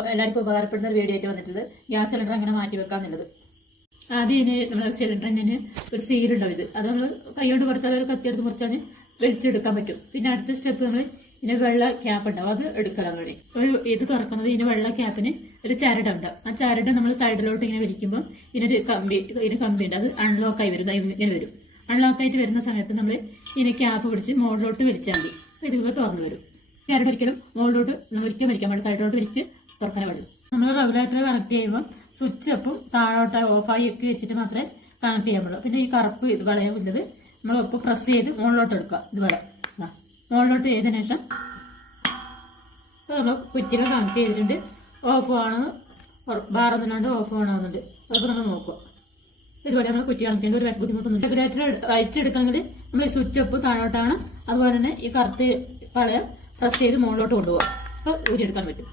എല്ലാവർക്കും ഉപകാരപ്പെടുന്ന ഒരു വീഡിയോ ആയിട്ട് വന്നിട്ടുള്ളത് ഗ്യാസ് സിലിണ്ടർ എങ്ങനെ മാറ്റി വെക്കാന്നുള്ളത്. ആദ്യം ഇതിന് നമ്മൾ സിലിണ്ടറിന് ഒരു സീലുണ്ടാവും. ഇത് അത് നമ്മൾ കൈകൊണ്ട് കുറച്ചാൽ ഒരു കത്തിയെടുത്ത് മുറിച്ചാൽ വലിച്ചെടുക്കാൻ പറ്റും. പിന്നെ അടുത്ത സ്റ്റെപ്പ് നമ്മൾ ഇതിന് വെള്ള ക്യാപ്പ് ഉണ്ടാവും, അത് എടുക്കണം. അവിടെ ഒരു ഇത് തുറക്കുന്നത് ഇതിന് വെള്ള ക്യാപ്പിന് ഒരു ചരട് ഉണ്ടാവും. ആ ചരട് നമ്മൾ സൈഡിലോട്ട് ഇങ്ങനെ വലിക്കുമ്പോൾ ഇതിന് കമ്പി ഉണ്ട്, അത് അൺലോക്ക് ആയി വരും. ഇങ്ങനെ വരും. അൺലോക്ക് ആയിട്ട് വരുന്ന സമയത്ത് നമ്മൾ ഇതിനെ ക്യാപ്പ് പിടിച്ച് മുകളിലോട്ട് വലിച്ചാൽ മതി. ഇതുപോലെ തുറന്നു വരും. ചരട് ഒരിക്കലും മുകളിലോട്ട് ഒരിക്കലും വലിക്കാൻ പാടില്ല, സൈഡിലോട്ട് വലിച്ച് തുറക്കാൻ പാടില്ല. നമ്മൾ റെഗുലേറ്റർ കണക്ട് ചെയ്യുമ്പോൾ സ്വിച്ച് അപ്പം താഴോട്ട് ഓഫായി ഒക്കെ വെച്ചിട്ട് മാത്രമേ കണക്ട് ചെയ്യാൻ പാടുള്ളൂ. പിന്നെ ഈ കറുപ്പ് ഇത് വളയുള്ളത് നമ്മൾ ഒപ്പം പ്രസ് ചെയ്ത് മുകളിലോട്ട് എടുക്കുക. ഇതുപോലെ മുകളിലോട്ട് ചെയ്തതിനു ശേഷം നമ്മൾ കുറ്റികൾ കണക്ട് ചെയ്തിട്ടുണ്ട്. ഓഫ് ആണെന്ന് ബാറൊന്നുമില്ലാണ്ട് ഓഫ് ആണെന്നുണ്ട്. അതൊക്കെ നമ്മൾ നോക്കുക. ഇതുപോലെ നമ്മൾ കുറ്റി കണക്ട് ചെയ്യുന്ന ഒരു ബുദ്ധിമുട്ടൊന്നും. റെഗുലേറ്റർ അയച്ചെടുക്കണമെങ്കിൽ നമ്മൾ ഈ സ്വിച്ച് ഒപ്പ് താഴോട്ടാണ്. അതുപോലെ തന്നെ ഈ കറുത്ത് വളയം പ്രസ് ചെയ്ത് മുകളിലോട്ട് കൊണ്ടുപോകുക. അപ്പോൾ ഊരിയെടുക്കാൻ പറ്റും.